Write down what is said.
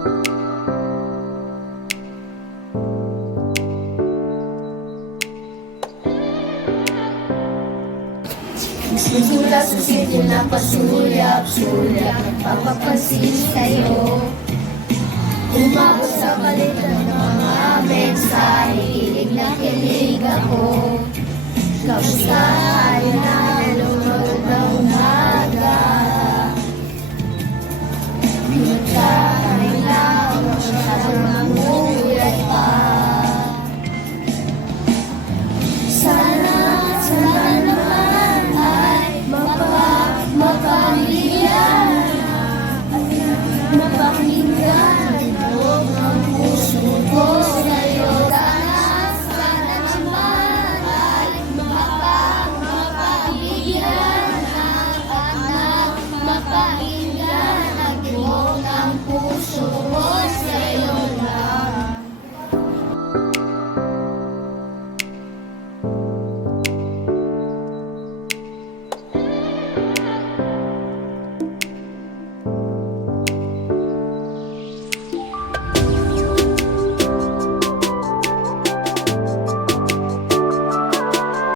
Nagsusulat sa sityo na pasulyap-sulyap, nagpapapansin sa'yo. Umabot sa balitan ng mga mensahe, kilig na kilig ako. Kamusta na